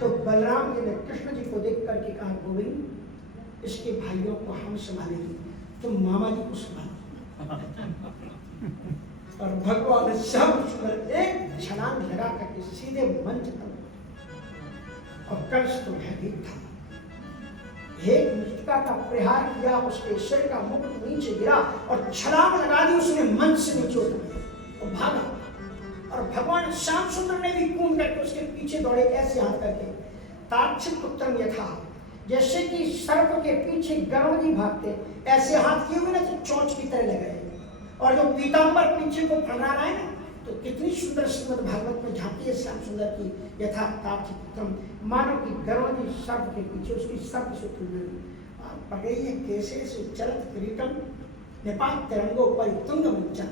तो बलराम जी ने कृष्ण जी को देख करके कहा, गोविंद इसके भाइयों को हम संभालेंगे, तुम मामा जी को संभालो। और भगवान श्याम सुंदर एक छलांग लगा करके सीधे मंच पर, और कंस तो भयभीत था। एक मृतिका का प्रहार किया, उसके सिर का मुकुट नीचे गिरा और छलांग लगा दी उसने, मंच से नीचे उतर और भागा। और भगवान श्याम सुंदर ने भी कूद करके उसके पीछे दौड़े, ऐसे हाथ करके तार्क्षिक पुत्रम यथा, जैसे कि सर्प के पीछे गरुड़ जी भागते, ऐसे हाथ किए हुए ना तो चोंच की तरह लगे। और जो पीताम्बर पीछे को फहरा रहा है ना, तो कितनी सुंदर श्रीमद् भागवत में झांकी है श्याम सुंदर की, यथा तार्क्षिक पुत्रम, मानो कि गरुड़ जी सर्प के पीछे उसकी सर्प से तुल्य पकड़ी है। कैसे से चलत किरीटम नेपाल तिरंगो परितुंग मुच्चा,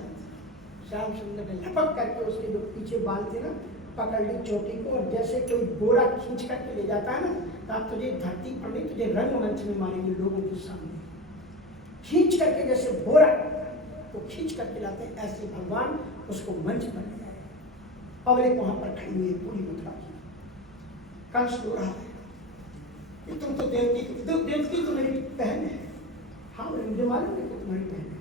श्याम सुंदर ने लपक करके उसके जो पीछे बाल थे ना पकड़ ली चोटी को, और जैसे कोई बोरा खींच करके ले जाता है ना, तो आप तुझे धरती पर नहीं तुझे रंगमंच में मारेंगे लोगों के सामने, खींच करके जैसे बोरा को खींच करके लाते हैं, ऐसे भगवान उसको मंच पर ले जाए। पब्लिक वहां पर खड़ी हुई है पूरी मथुरा की। कंस रो रहा है, ये तुम तो देवकी तो मेरी बहन है। हाँ मुझे मालूम है कि तुम्हारी बहन है,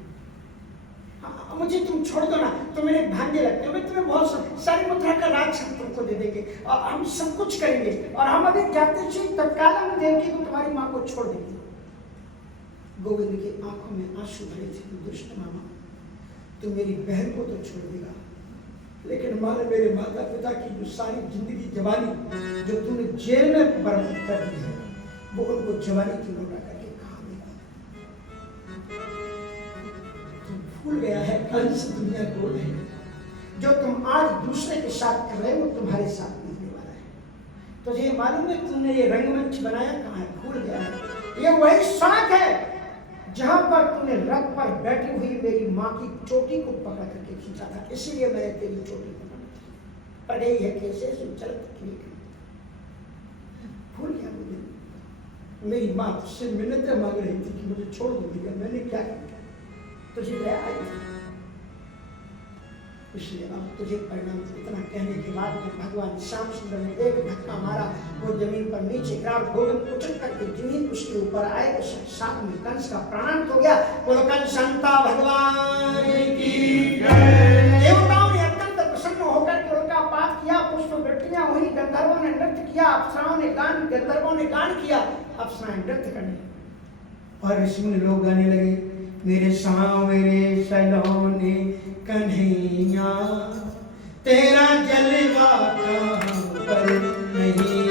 मुझे तुम छोड़ दो ना, तुम मेरे भांजे लगते हो, मैं तुम्हें बहुत सारी मथुरा का राज हम तुमको दे देंगे और हम सब कुछ करेंगे, और हम अभी जाते थे तत्काल में देवकी को तुम्हारी माँ को छोड़ देंगे। गोविंद की आंखों में आंसू भरे थे, दुष्ट मामा तू मेरी बहन को तो छोड़ देगा, लेकिन मान मेरे माता पिता की जो सारी जिंदगी जवानी जो तूने जेल में बर्बाद कर दी है, वो उनको जवानी की लौटा करके कहाँ देगा। भूल गया है कंस दुनिया को है, जो तुम आज दूसरे के साथ कर रहे हो तुम्हारे साथ मिलने वाला है। तो ये मालूम है तुमने ये रंगमंच बनाया कहाँ है, भूल गया है। ये वही सड़क है जहां पर तूने रथ पर बैठी हुई मेरी माँ की चोटी को पकड़ करके खींचा था, इसीलिए मैंने तेरी चोटी पकड़ी। पड़े है कैसे सुचलत ठीक, भूल गया मुझे। मेरी माँ तुझसे मिन्नतें मांग रही थी कि मुझे छोड़ दो भैया, मैंने क्या किया, तुझे दया आई, इसलिए अब तुझे परिणाम। इतना कहने के बाद में भगवान श्याम सुंदर ने एक धक्का मारा, वो जमीन पर नीचे गिरा, गोविंद उछल करके जमीन उसके ऊपर आए, तो साथ में कंस का प्राणांत हो गया। बोलो कंसंता भगवान की जय। देवताओं ने अत्यंत प्रसन्न होकर के उनका पाठ किया, पुष्प वृष्टियां हुई, गंधर्वों ने नृत्य किया, अप्सराओं ने गान, गंधर्वों ने गान किया, अप्सराएं नृत्य करने और ऋषि लोग गाने लगे, मेरे सांवरे सलोने कन्हैया तेरा जलवा कहाँ पर नहीं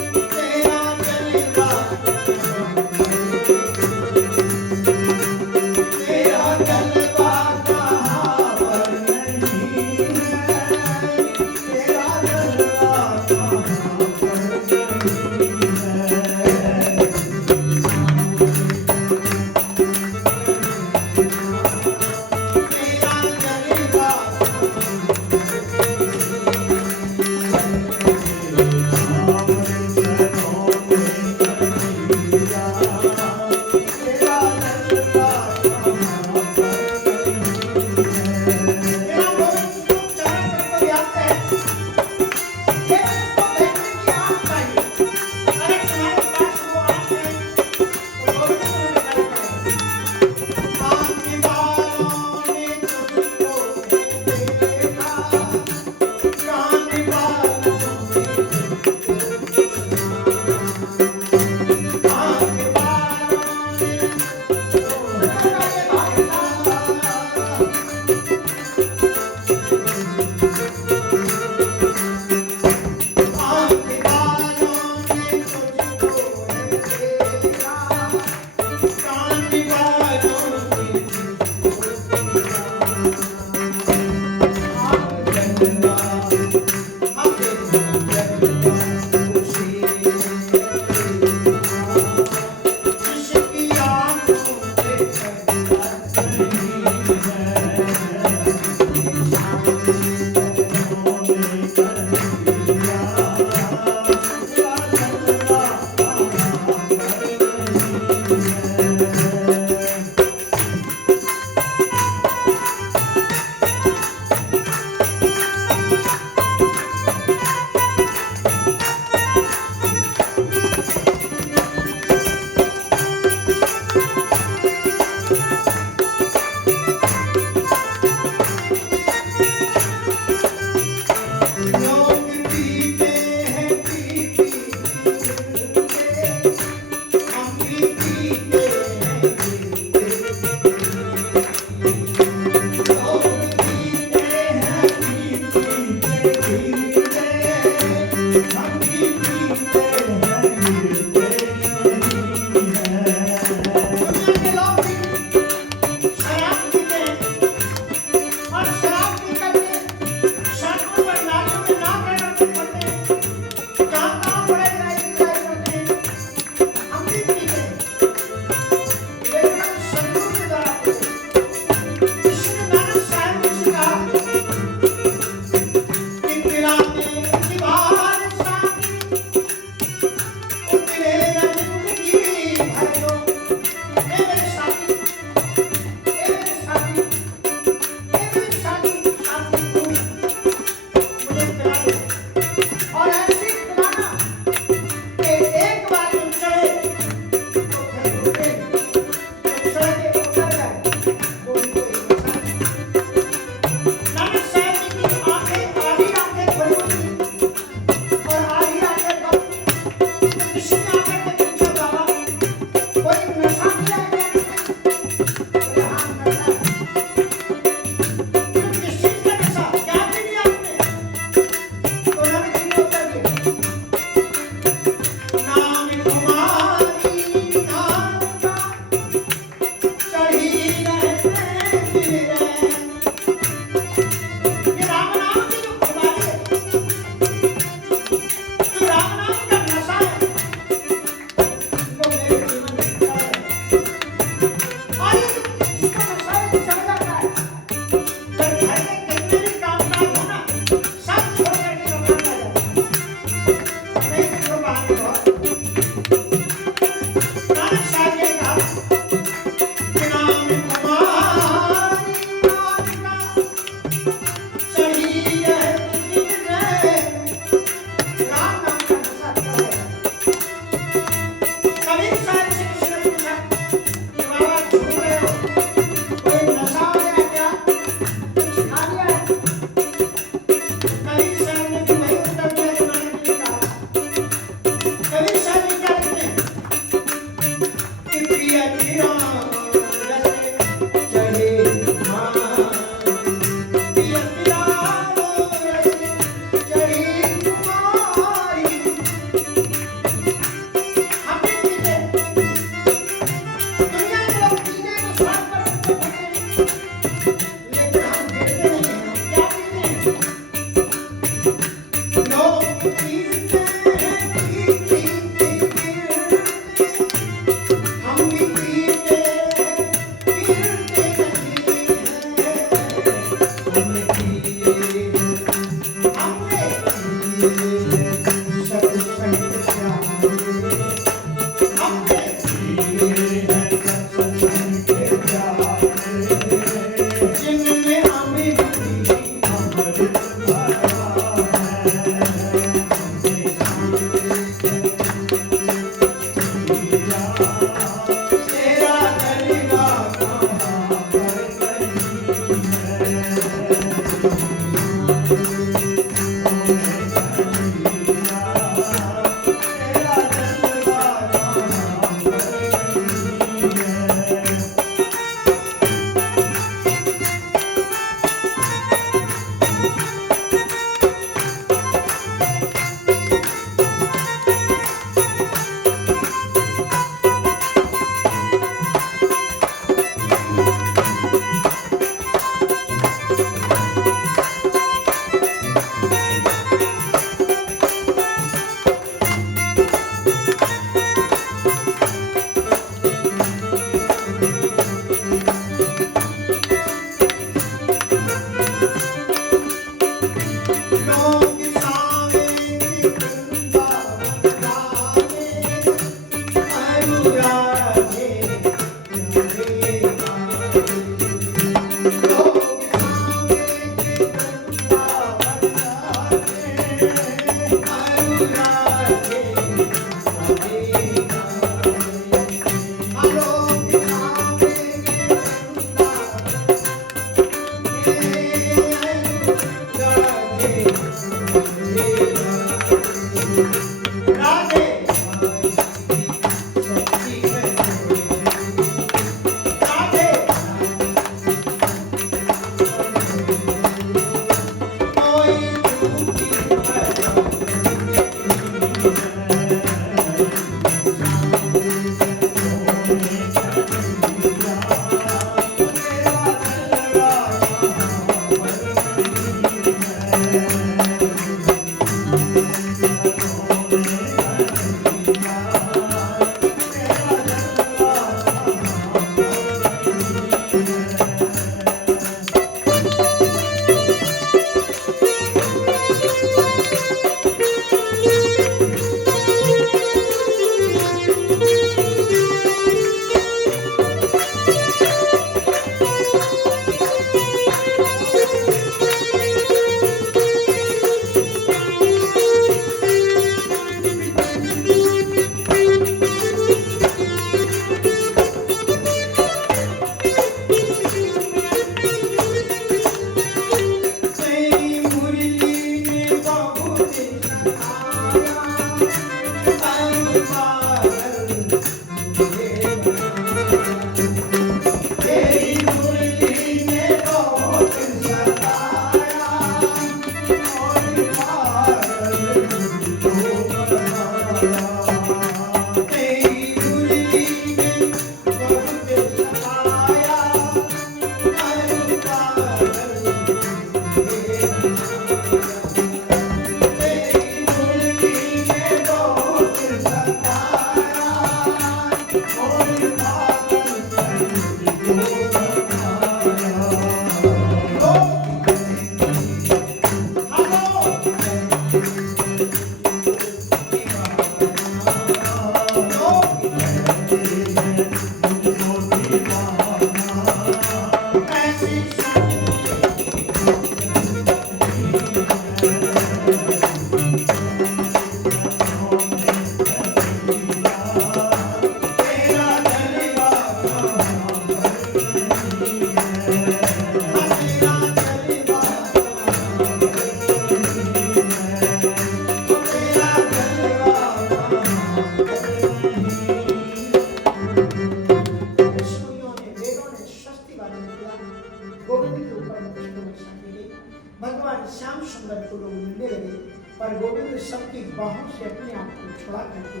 और गोविंद सबकी बाहों से अपने आप को छुड़ा करके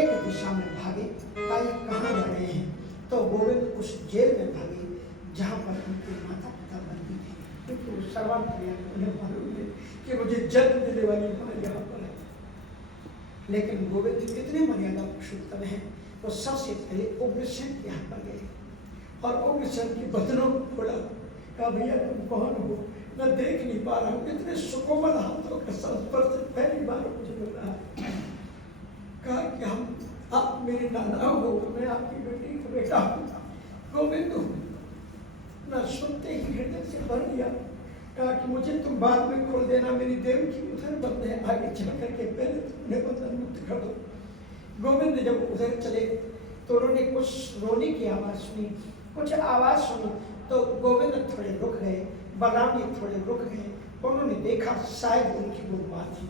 एक दिशा में भागे। ताई कहाँ जा रहे हैं? तो गोविंद उस जेल में भागे जहाँ पर उनके माता पिता बंदी थे, क्योंकि वो सर्वांतर्यामी उन्हें मालूम है कि मुझे जन्म देने वाली माँ यहाँ पर है। लेकिन गोविंद कितने मर्यादा पुरुषोत्तम है, वो सबसे पहले उग्रसेन के यहाँ पर गए और उग्रसेन की बदनों को खोला। कहा भैया तुम कौन हो, मैं देख नहीं पा रहा हूँ, इतने सुकोमल हाथों का संस्पर्श पहली बार मुझे मिल रहा है। कहा कि हम आप मेरे नाना हो, मैं आपकी बेटी का बेटा हूँ, गोविंद हूँ। ना सुनते ही हृदय से भर गया। कहा कि मुझे तुम बाद में खोल देना, मेरी देव की उधर बंद है, आगे चल करके पहले तुमने बंधन मुक्त कर दो। गोविंद जब उधर चले तो उन्होंने कुछ रोने की आवाज़ सुनी, कुछ आवाज़ सुनी, तो गोविंद थोड़े रुक गए, बलराम जी थोड़े रुक गए। उन्होंने देखा शायद उनकी वो माँ थी।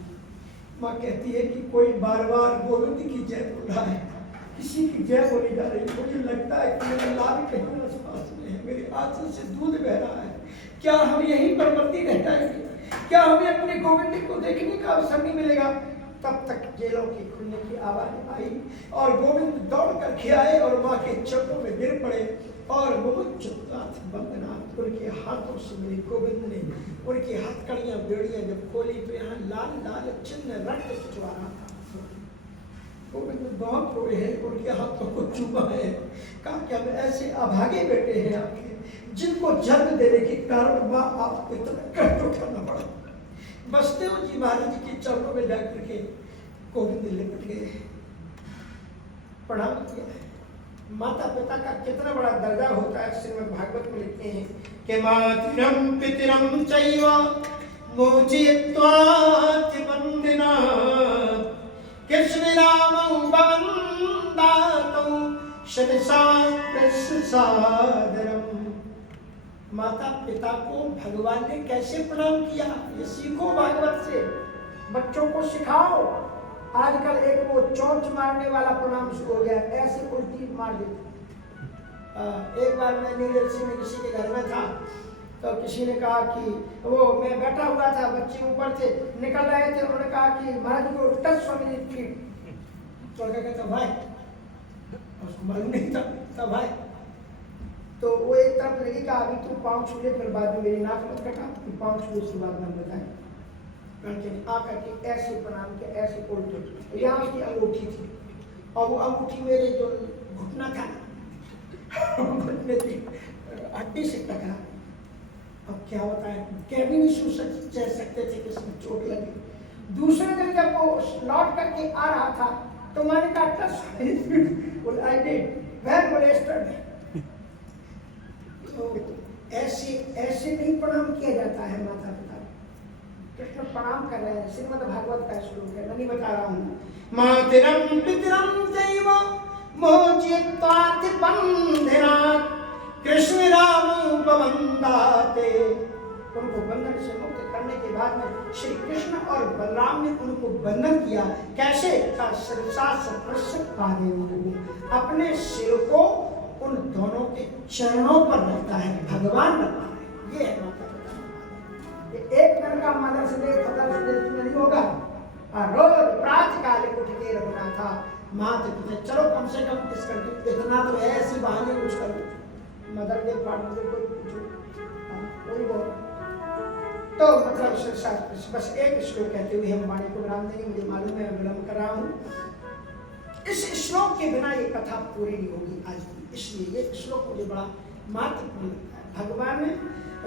माँ कहती है कि कोई बार बार गोविंद की जय बोल रहा है, किसी की जय बोली जा रही है। मुझे लगता है कि मेरा लाल कहीं आसपास में है, मेरे आंचल से दूध बह रहा है। क्या हम यहीं पर बंदी रह जाएंगे? क्या हमें अपने गोविंद को देखने का अवसर नहीं मिलेगा? तब तक जेलों के खुलने की आवाज आई और गोविंद दौड़ करके आए और माँ के चरणों में गिर पड़े और मुमुक्षुनाथ बंदनाथ उनके हाथों से मेरे गोविंद ने उनकी हथकड़ियां बेड़ियां जब खोली तो यहाँ लाल लाल चिन्ह रक्त चुरा रहा था। गोविंद बहुत रोए हैं, उनके हाथों को चूमा है। कहा कि हम ऐसे अभागे बेटे हैं आपके, जिनको जन्म देने के कारण माँ आपको इतना कष्ट उठाना पड़ा। बसदेव जी महाराज के चरणों में जाकर के गोविंद लिपट गए, प्रणाम किया है। माता पिता का कितना बड़ा दर्जा होता है, श्रीमद् भागवत में लिखते हैं कि मातरम पितरम चैव मोचयित्वाति बंदिना कृष्ण रामौ वंदातौ शतसाहस्र सादरम। माता पिता को भगवान ने कैसे प्रणाम किया, ये सीखो भागवत से, बच्चों को सिखाओ। आजकल एक वो चोंच मारने वाला प्रणाम शुरू हो गया, ऐसे उल्टी मार देते। एक बार मैं न्यू जर्सी में किसी के घर में था, तो किसी ने कहा कि वो मैं बैठा हुआ था, बच्चे ऊपर थे, निकल रहे थे, उन्होंने कहा कि महाराज को टच स्वामी फीट। तो क्या कहता भाई, उसको मालूम नहीं था भाई। तो वो एक तरफ लगी कि अभी तुम पाँव छू ले, फिर बाद में मेरी नाक मत कटा, तुम पाँव छू उसके बाद में बताए। आकर के ऐसे प्रणाम के ऐसे उल्टे, यहाँ उसकी अंगूठी थी और वो अंगूठी मेरे जो घुटना था घुटने की हड्डी से टकरा। अब क्या होता है, कह भी नहीं सह सकते थे कि इसमें चोट लगी। दूसरे दिन जब वो लौट करके आ रहा था तो मैंने कहा तो ऐसे नहीं प्रणाम किया जाता है माता पिता। कृष्ण प्रणाम कर रहे हैं, श्रीमद् भागवत का श्लोक है, मैं नहीं बता रहा हूँ। मातरम पितरम चैव मोचयित्वाति बंधनात् कृष्ण रामौ वंदाते। उनको बंधन से मुक्त करने के बाद में श्री कृष्ण और बलराम ने उनको बंधन किया। कैसे? अपने सिर को उन दोनों के चरणों पर रखता है, भगवान रखता है। ये है माता पिता। एक दिन का मदर्स डे फादर्स डे नहीं होगा, रोज प्रातः काल उठ के रखना था। माता पिता चलो कम से कम इस करके इतना तो है, ऐसी बहाने कुछ करो। मदर डे फादर डे कोई बोल तो मतलब बस एक श्लोक कहते हुए हम वाणी को विराम देंगे। मुझे मालूम है विलंब कर रहा हूँ। इस श्लोक के बिना ये कथा पूरी नहीं होगी आज की, इसलिए ये श्लोक मुझे बड़ा महत्वपूर्ण लगता है। भगवान ने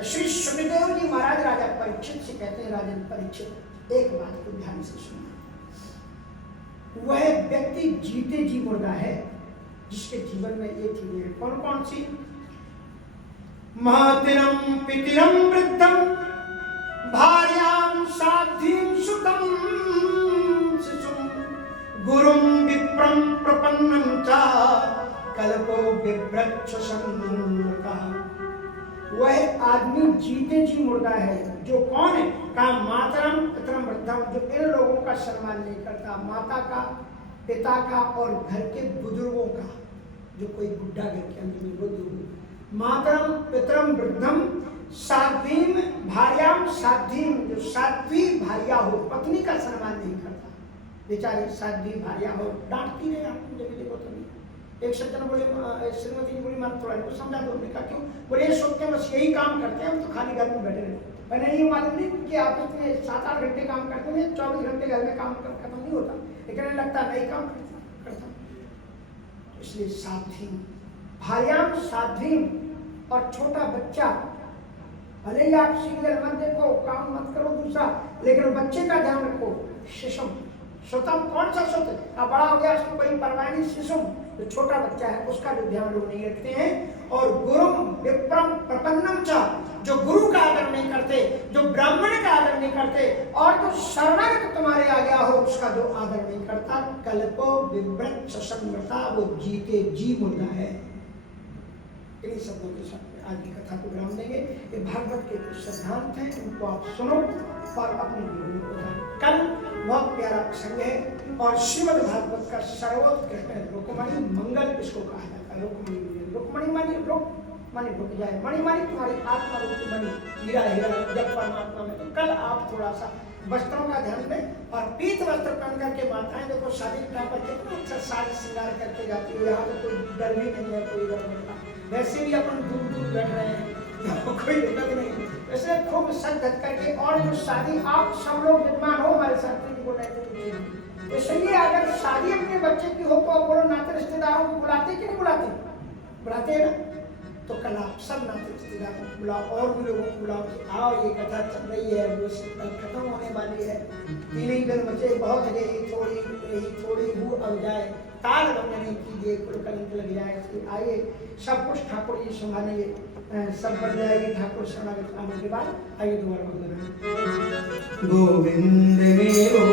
श्री सुखदेव जी महाराज राजा परीक्षित से कहते हैं, राजन परीक्षित एक बात को ध्यान से सुनना। वह व्यक्ति जीते जी मुर्दा है जिसके जीवन में ये चीजें कौन कौन सी? मातरम पितरम वृद्धम भार्यां साध्यं सुतं शिशुं गुरुं विप्रं प्रपन्नं च कल्पो बिभ्रच्छ सन्मुखः। वह आदमी जीते जी मुर्दा है जो कौन है? का मातरम पितरम वृद्धम, जो इन लोगों का सम्मान नहीं करता, माता का, पिता का और घर के बुजुर्गों का। जो कोई बुढ़ा घर के अंदर में बुजुर्ग, मातरम पितरम वृद्धम साध्वीम भार्याम साध्वीम, जो साध्वी भार्या हो पत्नी का सम्मान नहीं करता, बेचारी साध्वी भार्या हो, डांटती रहे, आप जब देखो तो नहीं। एक सज्जन बोले, श्रीमती जी बोली, मान थोड़ा इनको समझा दो। उन्होंने कहा क्यों? बोले ये सोचते हैं बस यही काम करते हैं, हम तो खाली घर में बैठे रहते हैं। मैंने ये मालूम नहीं कि ऑफिस में 7-8 घंटे काम करते हैं, 24 घंटे घर में काम कर खत्म नहीं होता, लेकिन लगता नहीं काम करता। इसलिए साध्वी भार्याम साध्वीम, और छोटा बच्चा, भले ही आप सीरियल मत देखो, काम मत करो दूसरा, लेकिन बच्चे का ध्यान रखो। शिशुम, सुतम, कौन सा सुत? अब बड़ा हो गया उसको कोई परवाह नहीं। शिशुम, जो छोटा बच्चा है उसका जो ध्यान लोग नहीं रखते हैं। और गुरुम विप्रम प्रपन्नम च, जो गुरु का आदर नहीं करते, जो ब्राह्मण का आदर नहीं करते, और जो शरणागत तुम्हारे आ गया हो उसका जो आदर नहीं करता, कल्पो विव्रत ससंगता, वो जीते जी मुर्दा है। इन्हीं शब्दों के साथ आज की कथा को विराम देंगे। ये भागवत के कुछ सिद्धांत हैं, उनको आप सुनो और अपने जीवन में उतारो। कल बहुत प्यारा प्रसंग है, और श्रीमद् भागवत का सर्वोत्कृष्ट है रुक्मणी मंगल, इसको कहा जाता है। रुक्मणी, रुक्मणी मानी रुक मानी रुक जाए, मणि मानी तुम्हारी आत्मा रूपी मणि, हीरा हीरा जब परमात्मा में। तो कल आप थोड़ा सा वस्त्रों का ध्यान दें, और पीत वस्त्र पहन करके माताएं देखो शादी ब्याह पर कितना अच्छा साज श्रृंगार करके जाती है। यहाँ तो कोई डर भी नहीं है, कोई डर नहीं है, वैसे भी अपन दूर दूर बैठ रहे हैं, कोई दिक्कत नहीं। वैसे खूब सज धज करके, और जो शादी आप सब लोग विद्वान हो, हमारे शास्त्री जी बोल रहे थे, इसलिए अगर शादी अपने बच्चे की हो तो आप बोलो नाते रिश्तेदारों को बुलाते कि नहीं बुलाते? बुलाते हैं ना। तो कल आप सब नाते रिश्तेदारों को बुलाओ, और भी लोगों को बुलाओ कि आओ ये कथा चल रही है, वो कल खत्म होने वाली है। 3 दिन बचे, बहुत है, थोड़ी हूँ अब जाए, ताल भंगनी कीजिए, कुल कलंक लग जाए। आइए सब कुछ ठाकुर जी संभालेंगे, सब बन जाएगी ठाकुर शरणागत आने के बाद। आइए दोबारा बोल गोविंद मेरो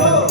Oh,